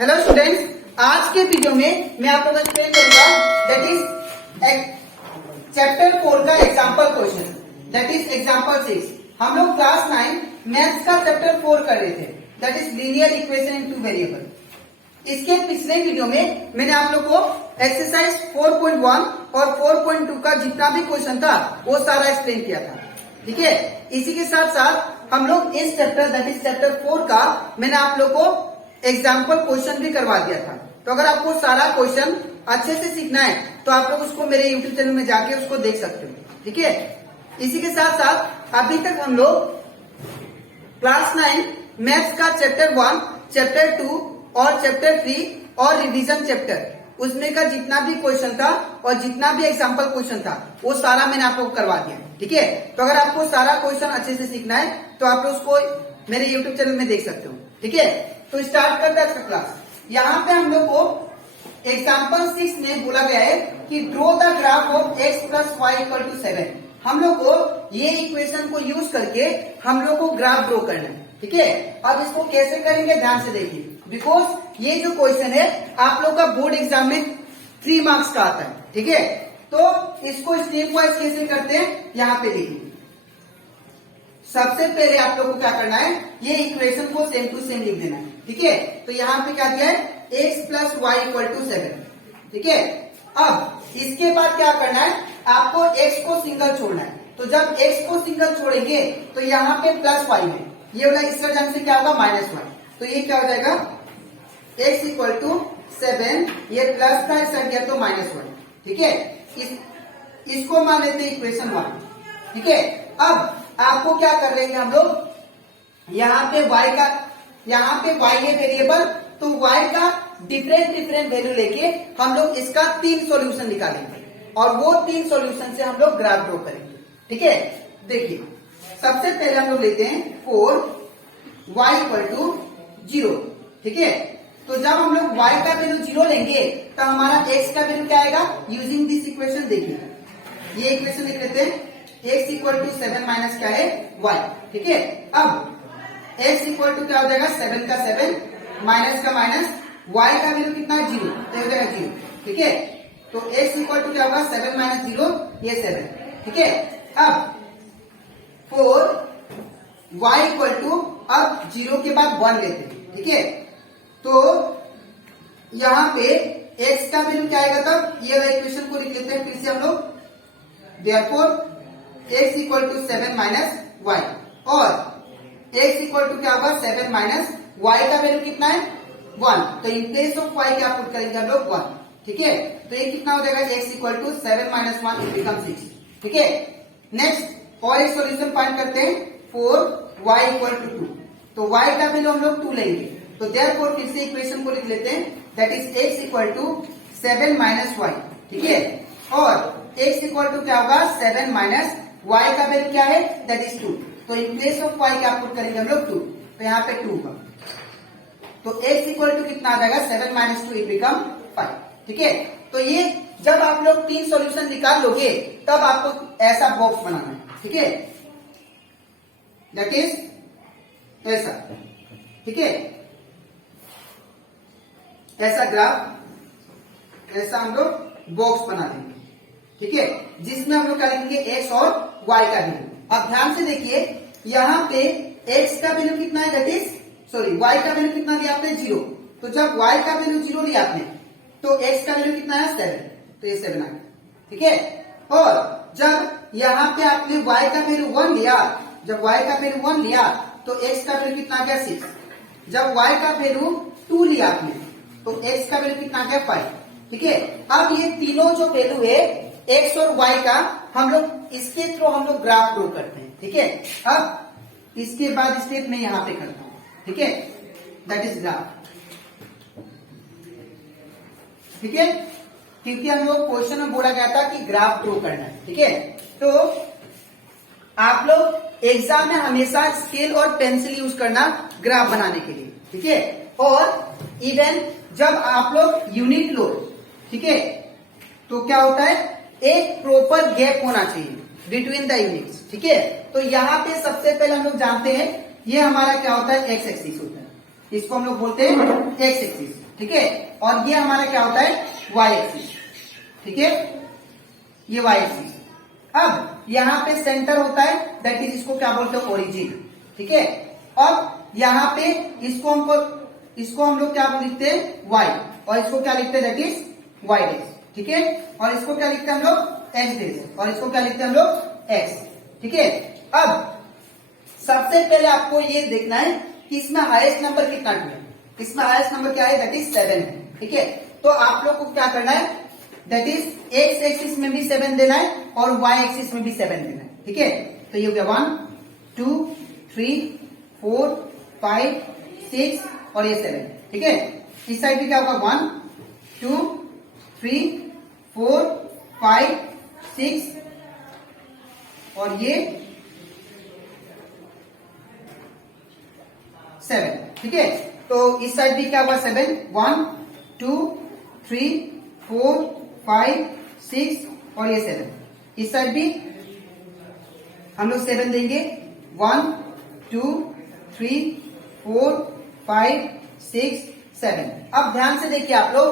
Hello students, आज के video में मैं आप लोगों को एक्सप्लेन करूंगा दैट इज चैप्टर 4 का example question, that is example 6। हम लोग क्लास 9 मैथ्स का चैप्टर 4 कर रहे थे, that is linear equation in two variable. इसके पिछले वीडियो में मैंने आप लोग को एक्सरसाइज 4.1 और 4.2 का जितना भी क्वेश्चन था वो सारा एक्सप्लेन किया था। ठीक है, इसी के साथ साथ हम लोग इस चैप्टर दैट इज चैप्टर 4 का मैंने आप लोग को एग्जाम्पल क्वेश्चन भी करवा दिया था। तो अगर आपको सारा क्वेश्चन अच्छे से सीखना है तो आप लोग उसको मेरे यूट्यूब चैनल में जाके उसको देख सकते हो। ठीक है, इसी के साथ साथ अभी तक हम लोग क्लास 9 मैथ्स का चैप्टर 1, चैप्टर 2 और चैप्टर 3 और रिवीजन चैप्टर उसमें का जितना भी क्वेश्चन था और जितना भी एग्जाम्पल क्वेश्चन था वो सारा मैंने आपको करवा दिया। ठीक है, तो अगर आपको सारा क्वेश्चन अच्छे से सीखना है तो आप लोग उसको मेरे यूट्यूब चैनल में देख सकते हो। ठीक है, तो स्टार्ट करते हैं क्लास। यहाँ पे हम लोग को एग्जाम्पल 6 में बोला गया है कि draw the graph of x plus y equal to 7। हम लोग को ये इक्वेशन को यूज करके हम लोग को ग्राफ ड्रॉ करना है। ठीक है, अब इसको कैसे करेंगे ध्यान से देखिए, बिकॉज ये जो क्वेश्चन है आप लोग का बोर्ड एग्जाम में 3 मार्क्स का आता है। ठीक है, तो इसको स्टेप वाइज कैसे करते हैं यहाँ पे देखिए। सबसे पहले आप लोग को क्या करना है, ये इक्वेशन को सेम टू सेम लिख देना है। ठीक है, तो यहाँ पे क्या दिया है x plus y equal to 7। ठीक है, अब इसके बाद क्या करना है, आपको x को सिंगल छोड़ना है। तो जब x को सिंगल छोड़ेंगे तो यहाँ पे प्लस वाई में ये वाला इस तरह से क्या होगा माइनस वाई, तो ये क्या हो जाएगा x इक्वल टू 7, ये प्लस था इस गया तो माइनस वाई। ठीक है, इसको मान लेते हैं इक्वेशन 1। ठीक है, अब आपको क्या कर रहे हैं हम लोग, यहाँ पे y का, यहाँ पे y है वेरिएबल, तो y का डिफरेंट वैल्यू लेके हम लोग इसका 3 सॉल्यूशन निकालेंगे और वो 3 सॉल्यूशन से हम लोग ग्राफ ड्रॉ करेंगे। ठीक है, देखिए सबसे पहले हम लोग लेते हैं 4y इक्वल टू 0। ठीक है, तो जब हम लोग y का वैल्यू 0 लेंगे तो हमारा x का वैल्यू क्या आएगा, यूजिंग दिस इक्वेशन देखिए ये इक्वेशन लिख लेते हैं x इक्वल टू 7 माइनस क्या है y। ठीक है, अब x इक्वल टू क्या हो जाएगा 7 का 7 माइनस का माइनस, y का वैल्यू कितना है 0, तो हो जाएगा 0। ठीक है, तो x इक्वल टू क्या होगा 7 माइनस 0 ये 7। ठीक है, अब 4 y इक्वल टू, अब 0 के बाद 1 लेते हैं। ठीक है, तो यहाँ पे x का वैल्यू क्या आएगा, तब ये वाला इक्वेशन को लिख लेते हैं फिर से हम लोग, therefore x equal to 7 minus y, और x इक्वल टू क्या होगा 7 माइनस y का वैल्यू कितना है 1, तो इन प्लेस ऑफ y क्या पुट करेंगे हम लोग 1। ठीक है, तो ये कितना हो जाएगा x equal to 7 minus 1 it become 6। ठीक है, नेक्स्ट और एक सोल्यूशन फाइंड करते हैं 4y इक्वल टू 2, तो y का वैल्यू हम लोग 2 लेंगे, तो देयरफॉर फिर से इक्वेशन को लिख लेते हैं that is x equal to 7 minus y। ठीक है, और x इक्वल टू क्या होगा 7 माइनस y का वैल्यू क्या है दैट इज 2, तो इन प्लेस ऑफ y क्या पुट करेंगे हम लोग 2, तो यहाँ पे 2 का, तो x इक्वल टू कितना आ जाएगा 7 माइनस 2 इट बिकम 5। ठीक है, तो ये जब आप लोग 3 सॉल्यूशन निकाल लोगे तब आपको ऐसा बॉक्स बनाना है। ठीक है, दैट इज ऐसा। ठीक है, ऐसा ग्राफ, ऐसा हम लोग बॉक्स बना देंगे। ठीक है, जिसमें हम लोग क्या लिखेंगे x और y का वैल्यू। अब ध्यान से देखिए यहाँ पे x का वैल्यू कितना है, दैट इज सॉरी y का वैल्यू कितना लिया आपने 0, तो जब y का वैल्यू 0 लिया आपने तो x का वैल्यू कितना है 7, तो ये 7 आ गया। ठीक है, और जब यहाँ पे आपने y का वैल्यू 1 लिया, जब y का वैल्यू 1 लिया तो x का वैल्यू कितना आ गया 6, जब y का वैल्यू 2 लिया आपने तो x का वैल्यू कितना आ गया 5। ठीक है, अब ये तीनों जो वैल्यू है x और y का हम लोग इसके थ्रू हम लोग ग्राफ ड्रॉ करते हैं। ठीक है, अब इसके बाद स्टेप में यहाँ पे करता हूं। ठीक है, दैट इज ग्राफ। ठीक है, क्योंकि हम लोग क्वेश्चन में बोला गया था कि ग्राफ ड्रॉ करना है। ठीक है, तो आप लोग एग्जाम में हमेशा स्केल और पेंसिल यूज करना ग्राफ बनाने के लिए। ठीक है, और इवन जब आप लोग यूनिट लो, ठीक है, तो क्या होता है एक प्रॉपर गैप होना चाहिए बिटवीन द यूनिट्स। ठीक है, तो यहाँ पे सबसे पहले हम लोग जानते हैं ये हमारा क्या होता है एक्स एक्सिस होता है, इसको हम लोग बोलते हैं एक्स एक्सिस। ठीक है, और ये हमारा क्या होता है वाई एक्सिस, ठीक है, ये वाई एक्सिस। अब यहाँ पे सेंटर होता है, दैट इज इसको क्या बोलते हैं ओरिजिन, ठीक है। अब यहाँ पे इसको हम लोग क्या लिखते हैं वाई, और इसको क्या लिखते हैं दैट इज वाई डैश, ठीक है, और इसको क्या लिखते हैं हम लोग एक्स डैश, और इसको क्या लिखते हैं हम लोग एक्स, ठीक है। अब सबसे पहले आपको ये देखना है कि इसमें हाईएस्ट नंबर कितना है, इसमें हाईएस्ट नंबर क्या है दैट इज 7 है, ठीक है। तो आप लोग को क्या करना है दैट इज एक्स एक्सिस में भी 7 देना है और वाई एक्सिस में भी 7 देना है, ठीक है। तो ये हो गया 1 2 3 4 5 6 और ये 7, ठीक है। इस साइड भी क्या होगा 1 2 3 4 5 6 और ये 7, ठीक है। तो इस साइड भी क्या हुआ 7 1 2 3 4 5 6 और ये 7। इस साइड भी हम लोग 7 देंगे 1 2 3 4 5 6 7। अब ध्यान से देखिए आप लोग,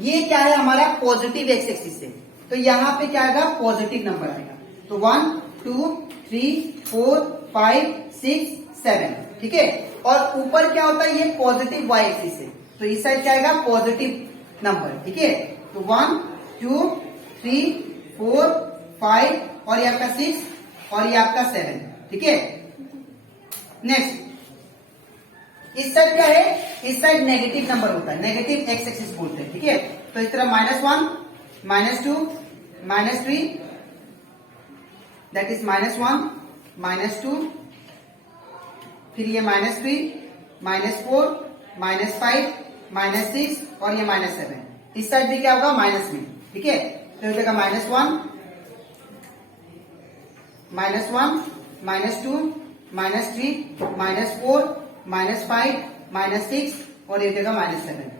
ये क्या है हमारा पॉजिटिव एक्स एक्सिस है, तो यहाँ पे क्या आएगा पॉजिटिव नंबर आएगा। तो 1 2 3 4 5 6 7, ठीक है। और ऊपर क्या होता है ये पॉजिटिव वाई एक्सिस है, तो इस साइड क्या आएगा पॉजिटिव नंबर, ठीक है। तो 1 2 3 4 5 और ये आपका 6 और ये आपका 7, ठीक है। नेक्स्ट इस साइड क्या है, इस साइड नेगेटिव नंबर होता है, नेगेटिव एक्स एक्सिस बोलते हैं, ठीक है। तो इस तरह -1 -2 -3 दैट इज -1 -2, फिर ये -3 -4 -5 -6 और ये -7। इस साइड भी क्या होगा माइनस में, ठीक है। तो इस जगह -1 -1 -2 -3 -4 -5 -6 और एक जगह -7।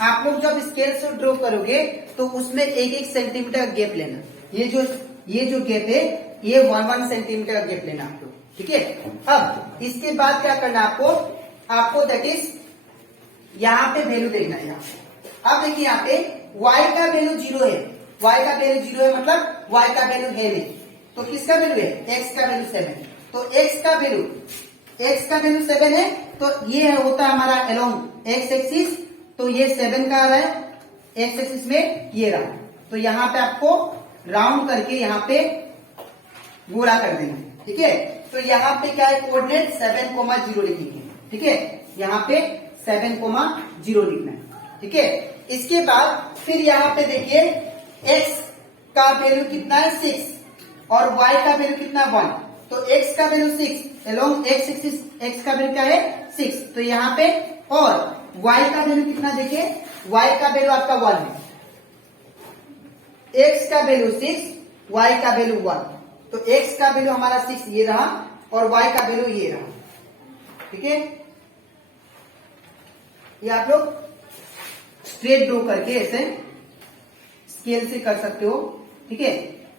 आप लोग जब स्केल से ड्रॉ करोगे तो उसमें 1-1 सेंटीमीटर गैप लेना, ये जो गैप है ये 1-1 सेंटीमीटर का गैप लेना आप लोग, ठीक है। अब इसके बाद क्या करना आपको दैट इज यहाँ पे वैल्यू देखना है। अब देखिए यहाँ पे y का वैल्यू 0 है, y का वैल्यू 0 है मतलब y का वैल्यू है नहीं, तो किसका वैल्यू है x का वैल्यू 7, तो x का वैल्यू 7 है, तो ये होता है हमारा अलोंग x एक्सिस, तो ये 7 का आ रहा है x एक्सिस में, ये रहा। तो यहाँ पे आपको राउंड करके यहाँ पे गोला कर देना, ठीक है। तो यहाँ पे क्या है कोऑर्डिनेट 7,0 लिखेंगे, ठीक है। यहाँ पे 7,0 लिखना है, ठीक है। इसके बाद फिर यहाँ पे देखिए x का वैल्यू कितना है 6 और y का वैल्यू कितना है 1, तो x का value 6 along x axis, x का वैल्यू क्या है 6, तो यहाँ पे, और y का वैल्यू कितना देखिए, y का वैल्यू आपका 1 है, x का वैल्यू 6 y का वैल्यू 1, तो x का वैल्यू हमारा 6 ये रहा और y का वैल्यू ये रहा, ठीक है। ये आप लोग स्ट्रेट ड्रॉ करके ऐसे स्केल से कर सकते हो, ठीक है।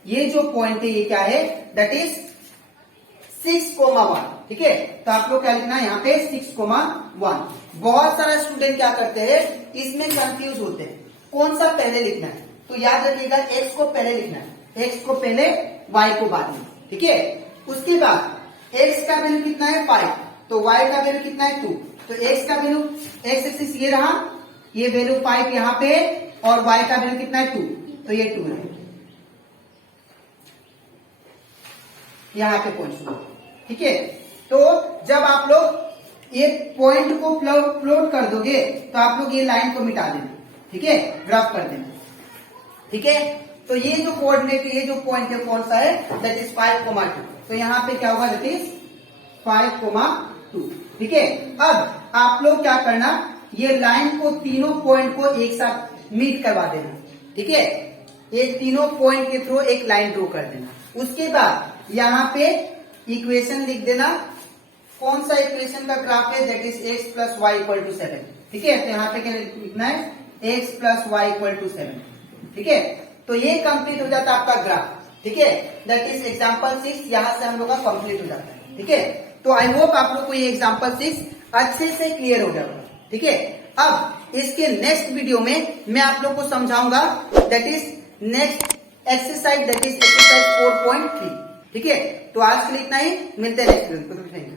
ये जो पॉइंट है ये क्या है दैट इज 6,1, ठीक है। तो आप लोग क्या लिखना है यहाँ पे 6,1। बहुत सारे स्टूडेंट क्या करते हैं इसमें कंफ्यूज होते हैं कौन सा पहले लिखना है, तो याद रखिएगा x को पहले लिखना है, x को पहले y को बाद में, ठीक है। उसके बाद x का वैल्यू कितना है 5, तो y का वैल्यू कितना है 2, तो x का वैल्यू x एक्सिस ये रहा, ये वैल्यू 5 यहाँ पे और y का वैल्यू कितना है 2, तो ये 2 है, यहाँ पे पहुंचना, ठीक है। तो जब आप लोग ये पॉइंट को प्लॉट कर दोगे तो आप लोग ये लाइन को मिटा देना, ठीक है, ग्राफ कर देना, ठीक है। तो ये जो कोऑर्डिनेट, ये जो पॉइंट है कौन सा है दैट इज 5,2, तो यहाँ पे क्या होगा दैट इज 5,2, ठीक है। अब आप लोग क्या करना, ये लाइन को तीनों पॉइंट को एक साथ मीट करवा देना, ठीक है। ये तीनों पॉइंट के थ्रू एक लाइन ड्रॉ कर देना। उसके बाद यहाँ पे इक्वेशन लिख देना, कौन सा इक्वेशन का ग्राफ है that is x plus y equal to 7, ठीक है। तो यहाँ पे क्या लिखना है x plus y equal to 7, ठीक है। तो ये कंप्लीट हो जाता है आपका ग्राफ, ठीक है, दैट इज एग्जाम्पल 6, यहाँ से हम लोग का कंप्लीट हो जाता है, ठीक है। तो आई होप आप लोग को ये एग्जाम्पल 6 अच्छे से क्लियर हो जाएगा, ठीक है। अब इसके नेक्स्ट वीडियो में मैं आप लोग को समझाऊंगा, that is next exercise, that is exercise 4.3। ठीक है, तो आज के लिए इतना ही, मिलते हैं नेक्स्ट वीडियो में।